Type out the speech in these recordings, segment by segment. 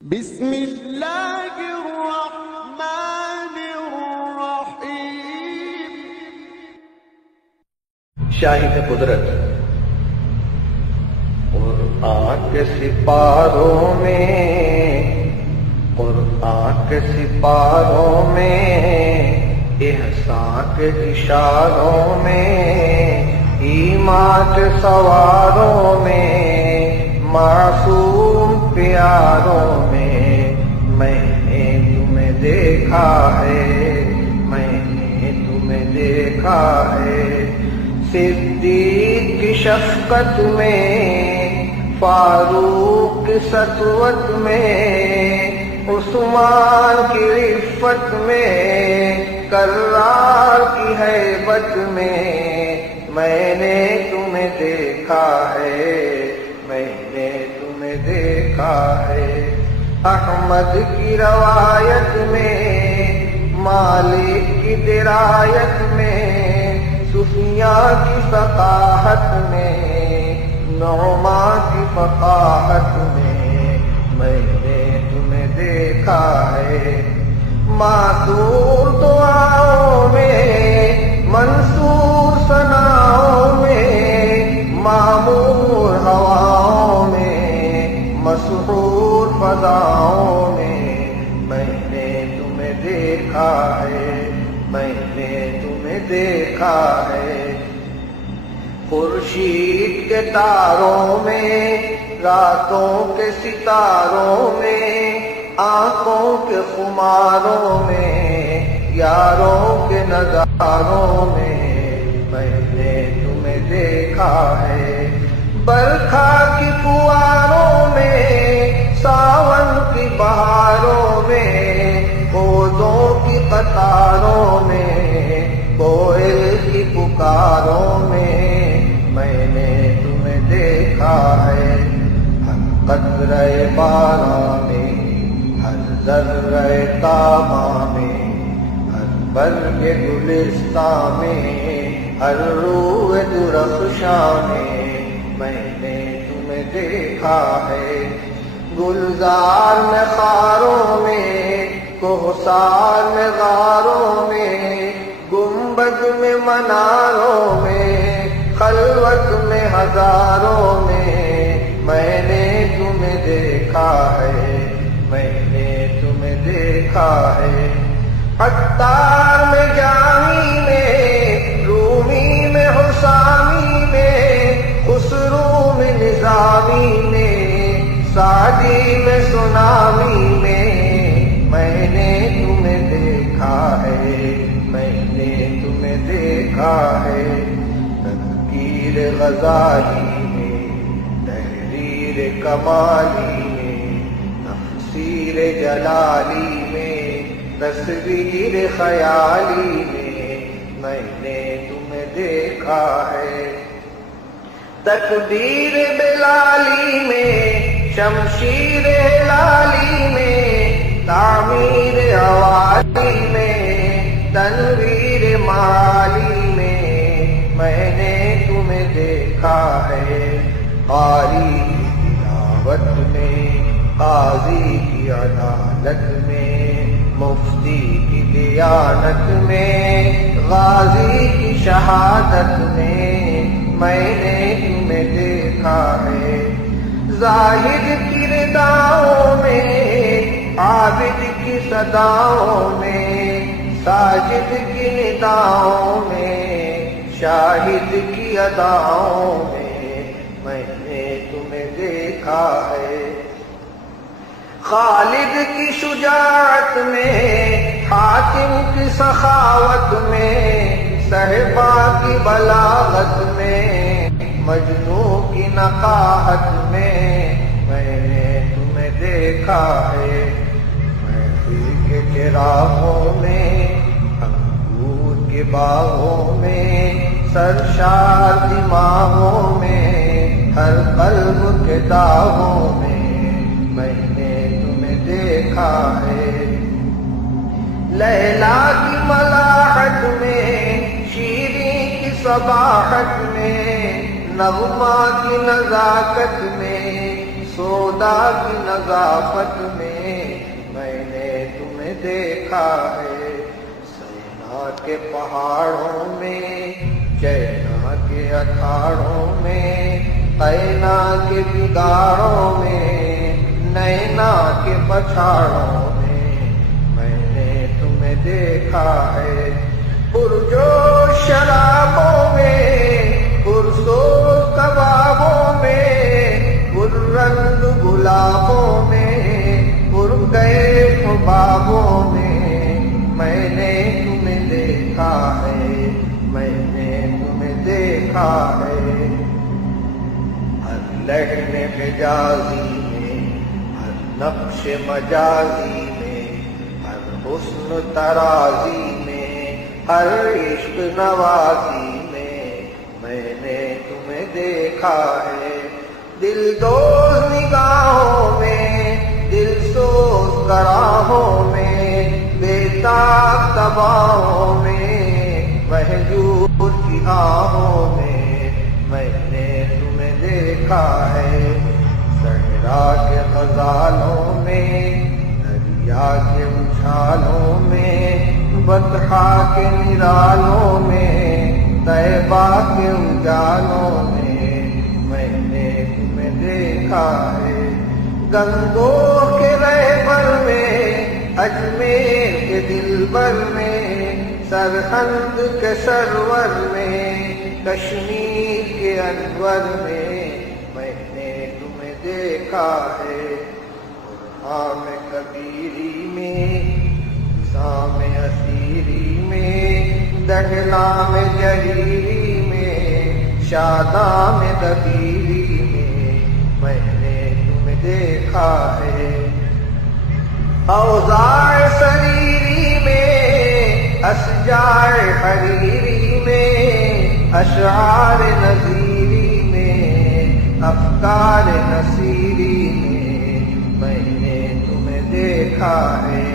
بسم اللہ الرحمن الرحیم۔ شاہد قدرت قرآن کے سپاروں میں، قرآن کے سپاروں میں، احسان کے اشاروں میں، ایمان کے سواروں میں، معصوم پیاروں میں، میں نے تمہیں دیکھا ہے، میں نے تمہیں دیکھا ہے۔ صدیق کی شفقت میں، فاروق کی سطوت میں، عثمان کی عفت میں، کرار کی ہیبت میں، میں نے تمہیں دیکھا ہے، میں نے تمہیں دیکھا ہے۔ احمد کی روایت میں، مالک کی درایت میں، سفیان کی ثقافت میں، نعمان کی فقاہت میں، میں نے تمہیں دیکھا ہے۔ معذور دعاؤں میں، منصور ثناؤں میں، معمور ہواؤں میں، مسحور فضاؤں میں، میں نے تمہیں دیکھا ہے، میں نے تمہیں دیکھا ہے۔ خورشید کے تاروں میں، راتوں کے ستاروں میں، آنکھوں کے خماروں میں، یاروں کے نظاروں میں، میں نے تمہیں دیکھا ہے۔ برکھا کی فواروں میں، ساون کی بہاروں میں، پودوں کی قطاروں میں، کوئل کی پکاروں میں، میں نے تمہیں دیکھا ہے۔ ہر قطرہ باران میں، ہر ذرہ تاباں میں، ہر برگ گلستاں میں، ہر روح درخشاں میں، میں نے تمہیں دیکھا ہے۔ گلزار میں خاروں میں، کوہسار میں غاروں میں، گنبد میں مناروں میں، خلوت میں ہزاروں میں، میں نے تمہیں دیکھا ہے، میں نے تمہیں دیکھا ہے۔ عطار میں جامی میں، رومی میں حسامی میں، خسرو میں نظامی میں، سعدی میں سنامی میں، میں نے تمہیں دیکھا ہے، میں نے تمہیں دیکھا ہے۔ تذکیر غزالی میں، تحریر کمالی میں، تفسیر جلالی میں، تصویر خیالی میں، میں نے تمہیں دیکھا ہے۔ تکبیر بلالی میں، شمشیر ہلالی میں، تعمیر عوالی میں، تنویر معالی میں، میں نے تمہیں دیکھا ہے۔ قاری کی تلاوت میں، قاضی کی عدالت میں، مفتی کی دیانت میں، غازی کی شہادت میں، میں نے تمہیں دیکھا ہے۔ زاہد کی رداؤں میں، عابد کی صداؤں میں، ساجد کی نداؤں میں، شاہد کی اداؤں میں، میں نے تمہیں دیکھا ہے۔ خالد کی شجاعت میں، حاتم کی سخاوت میں، صہبا کی بلاغت میں، مجنوں کی نقاہت میں، میں نے تمہیں دیکھا ہے۔ محفل کے چراغوں میں، انگور کے باغوں میں، سرشار دماغوں میں، ہر قلب کے داغوں میں، میں نے تمہیں دیکھا ہے۔ لیلا کی ملاحت میں، شیریں کی صباحت میں، نغمہ کی نزاکت میں، سودا کی نظافت میں دیکھا ہے، سینا کے پہاڑوں میں، چینا کے اکھاڑوں میں، قینا کے بگاڑوں میں، نینا کے پچھاڑوں میں نے تمہیں دیکھا ہے، پرجوش شرابوں میں، پرسوز کبابوں میں، پررنگ گلابوں میں، پر گئے خوابوں میں نے تمہیں دیکھا ہے، میں نے تمہیں دیکھا ہے، ہر لہن حجازی میں، ہر نقش مجازی میں، ہر حسن ترازی میں، ہر عشق نوازی میں نے تمہیں دیکھا ہے، دل دوز نگاہوں میں، دل سوز گراہوں میں، بے تاب تباہوں میں، مہجور کی آہوں میں نے تمہیں دیکھا ہے، صحرا کے غزالوں میں، دریا کے اچھالوں میں، بطحا کے نرالوں میں، طیبہ کے اجالوں میں نے تمہیں دیکھا ہے، گنگور کے رہبر میں، اجمیر کے دلبر میں، سرہند کے سرور میں، کشمیر کے انور میں نے تمہیں دیکھا ہے، قرآن کبیری میں، نظام اسیری میں، دہلام جہیری میں، شادام دبیری میں نے تمہیں دیکھا ہے، اوزار سریری میں، اشجار حریری میں، اشعار نذیری میں، افکار نصیری میں نے تمہیں دیکھا ہے،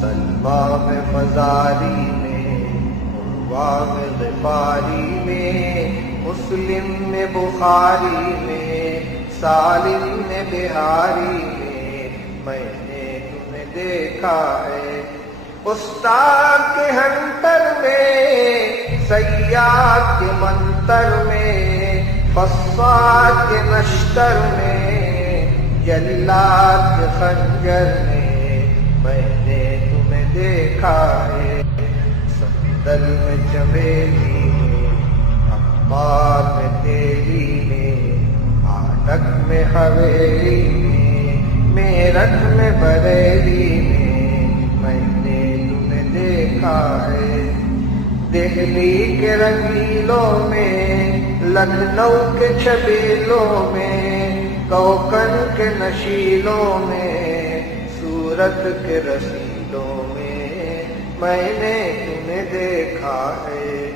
سلوا میں فزاری میں، عروا میں غفاری میں، مسلم میں بخاری میں، سالم میں بہاری میں نے تمہیں دیکھا ہے، استاد کے ہنتر میں، سیاد کے منتر میں، فصاد کے نشتر میں، جلاد کے خنجر میں نے تمہیں دیکھا ہے، سندل میں چمیلی میں، اخبار میں تیلی میں، آٹک میں حویلی میں، میرٹھ میں بریلی میں نے تمہیں دیکھا ہے، دہلی کے رنگیلوں میں، لکھنؤ کے چھبیلوں میں، کوکن کے نشیلوں میں، سورت کے رسیلوں میں نے تمہیں دیکھا ہے،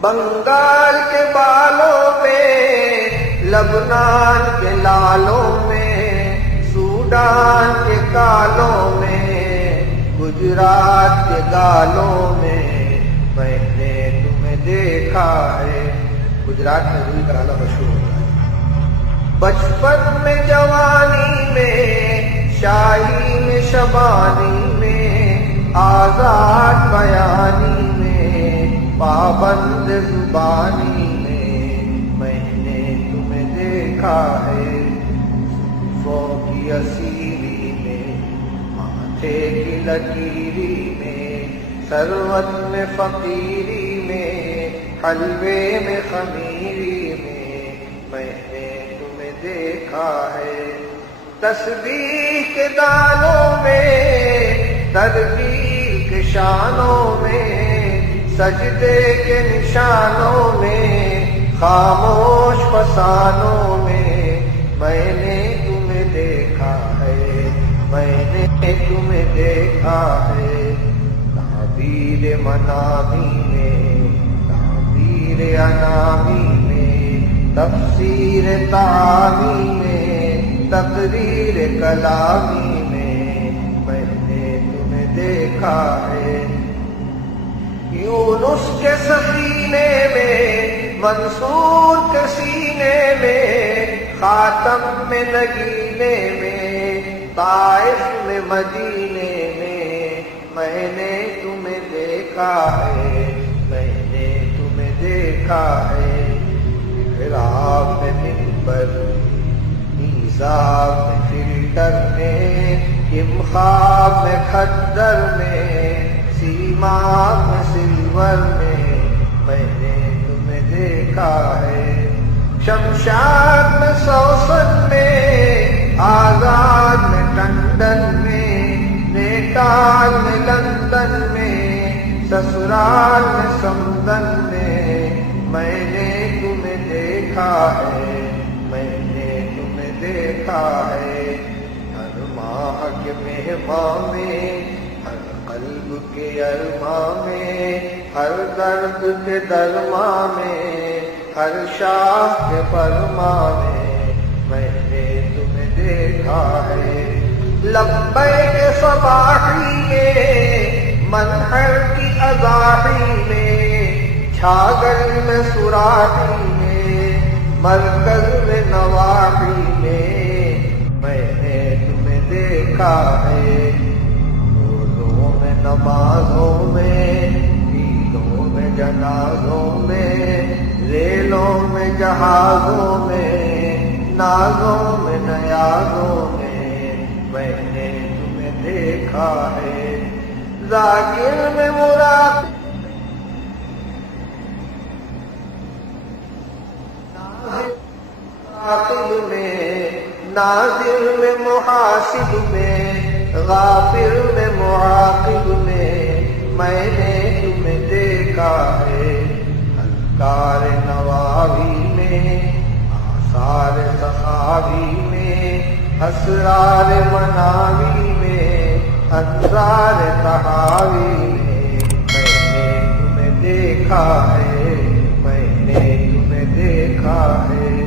بنگال کے بالوں میں، لبنان کے لالوں میں، سوڈان کے کالوں میں، گجرات کے گالوں میں نے تمہیں دیکھا ہے، گجرات میں روئی کا گالا مشہور ہوتا ہے، بچپن میں جوانی میں، شاہی میں شبانی میں، آزاد بیانی میں، پابند زبانی میں نے تمہیں دیکھا ہے، صوفوں کی اسیری میں، ماتھے کی لکیری میں، ثروت میں فقیری میں، حلوے میں خمیری میں نے تمہیں دیکھا ہے، تسبیح کے دانوں میں، تدبیر کے شانوں میں، سجدے کے نشانوں میں، خاموش فسانوں میں نے تمہیں دیکھا ہے، میں نے تمہیں دیکھا ہے، تعبیر منامی میں، تعبیر انامی میں، تفسیر تعامی میں، تقریر کلامی میں نے تمہیں دیکھا ہے، یونس کے سفینے میں، منصور کے سینے میں، خاتم میں نگینے میں، طائف میں مدینے میں میں نے تمہیں دیکھا ہے، میں نے تمہیں دیکھا ہے، محراب میں منبر، میزاب میں فلٹر میں، امخاب میں کھدر میں، سیماب میں سلور میں نے تمہیں دیکھا ہے، شمشاد میں سوسن میں، آزاد میں ٹنڈن میں، نیٹال میں لندن میں، سسرال میں سمدن میں نے تمہیں دیکھا ہے، میں نے تمہیں دیکھا ہے، ہر ماہ کے مہمان میں، ہر قلب کے ارماں میں، ہر درد کے درماں میں، ہر شاہ کے فرمان میں نے تمہیں دیکھا ہے، لبیک صباحی میں، منہر کی اضاحی میں، چھاگل میں سراحی میں، مرکز میں نواحی میں نے تمہیں دیکھا ہے، روزوں میں نمازوں میں، عیدوں میں جنازوں میں، ریلوں میں جہازوں میں، نازوں میں نیازوں میں نے تمہیں دیکھا ہے، ذاکر میں مراقب، عاقل میں، ناظر میں محاسب میں، غافر میں معاقب میں نے تمہیں دیکھا ہے، انکار نواوی میں، آثار سخاوی میں، اسرار مناوی میں، انظار تحاوی میں نے تمہیں دیکھا ہے، میں نے تمہیں دیکھا ہے،